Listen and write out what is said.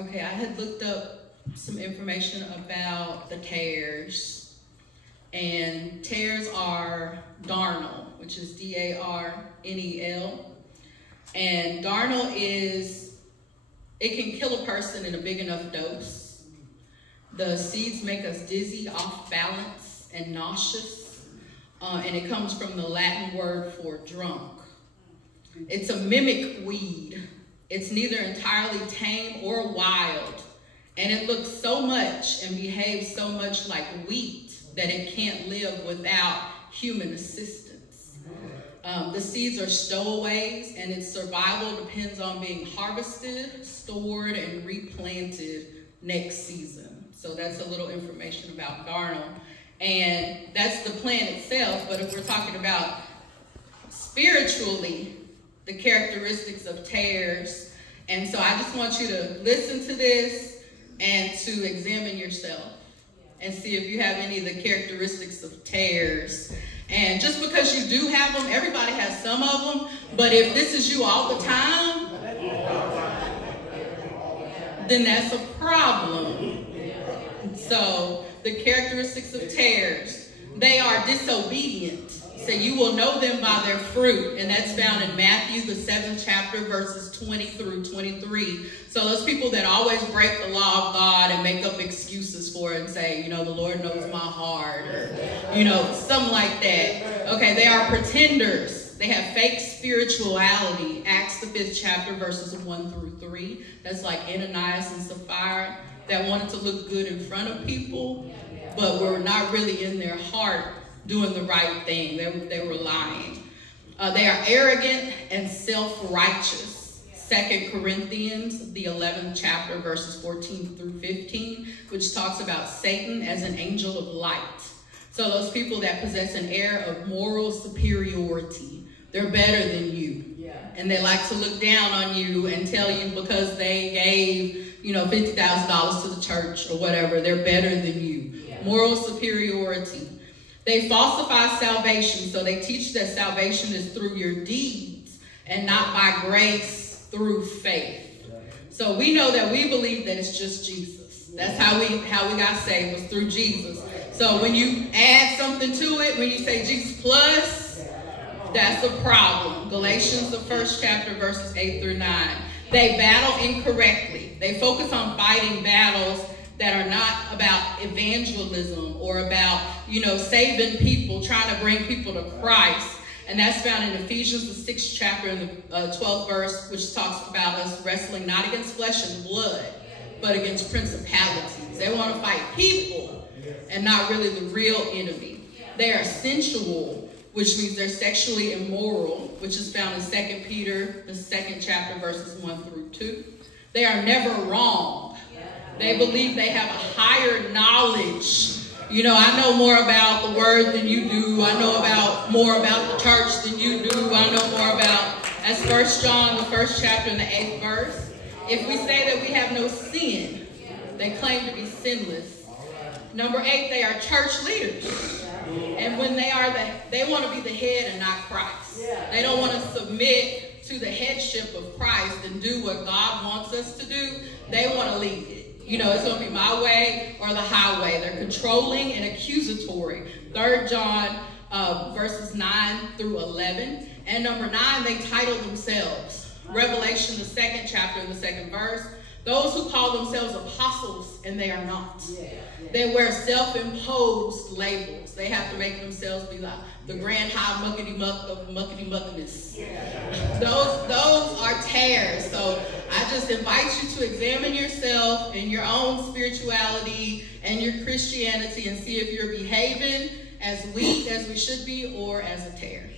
Okay, I had looked up some information about the tares. And tares are darnel, which is D-A-R-N-E-L. And darnel it can kill a person in a big enough dose. The seeds make us dizzy, off balance, and nauseous. And it comes from the Latin word for drunk. It's a mimic weed. It's neither entirely tame or wild. And it looks so much and behaves so much like wheat that it can't live without human assistance. The seeds are stowaways, and its survival depends on being harvested, stored, and replanted next season. So that's a little information about darnel. And that's the plant itself, but if we're talking about spiritually, the characteristics of tares. And so I just want you to listen to this and to examine yourself and see if you have any of the characteristics of tares. And just because you do have them, everybody has some of them, but if this is you all the time, then that's a problem. So the characteristics of tares, they are disobedient. So you will know them by their fruit. And that's found in Matthew, the 7th chapter, verses 20 through 23. So those people that always break the law of God and make up excuses for it and say, the Lord knows my heart, or, something like that. Okay, they are pretenders. They have fake spirituality. Acts, the 5th chapter, verses 1 through 3. That's like Ananias and Sapphira that wanted to look good in front of people, but were not really in their heart doing the right thing. They were lying. They are arrogant and self-righteous. 2 Corinthians, the 11th chapter, verses 14 through 15, which talks about Satan as an angel of light. So those people that possess an air of moral superiority, they're better than you. And they like to look down on you and tell you because they gave, $50,000 to the church or whatever, they're better than you. Moral superiority. They falsify salvation, so they teach that salvation is through your deeds and not by grace through faith. So we know that we believe that it's just Jesus. That's how we got saved, was through Jesus. So when you add something to it, when you say Jesus plus, that's a problem. Galatians, the 1st chapter, verses 8 through 9. They battle incorrectly. They focus on fighting battles that are not about evangelism or about, saving people, trying to bring people to Christ. And that's found in Ephesians, the 6th chapter, and the 12th verse, which talks about us wrestling not against flesh and blood, but against principalities. They want to fight people and not really the real enemy. They are sensual, which means they're sexually immoral, which is found in 2 Peter, the 2nd chapter, verses 1 through 2. They are never wrong. They believe they have a higher knowledge. I know more about the word than you do. I know more about the church than you do. I know more about, that's 1 John, the 1st chapter, and the 8th verse. If we say that we have no sin, they claim to be sinless. Number 8, they are church leaders. And when they want to be the head and not Christ. They don't want to submit to the headship of Christ and do what God wants us to do. They want to lead it. It's going to be my way or the highway. They're controlling and accusatory. 3 John verses 9 through 11. And number 9, they title themselves. Revelation, the 2nd chapter and the 2nd verse. Those who call themselves apostles, and they are not. They wear self-imposed labels. They have to make themselves be like the grand high muckety-muck of muckety-muckiness. Those are tares. So I just invite you to examine yourself and your own spirituality and your Christianity and see if you're behaving as weak as we should be or as a tare.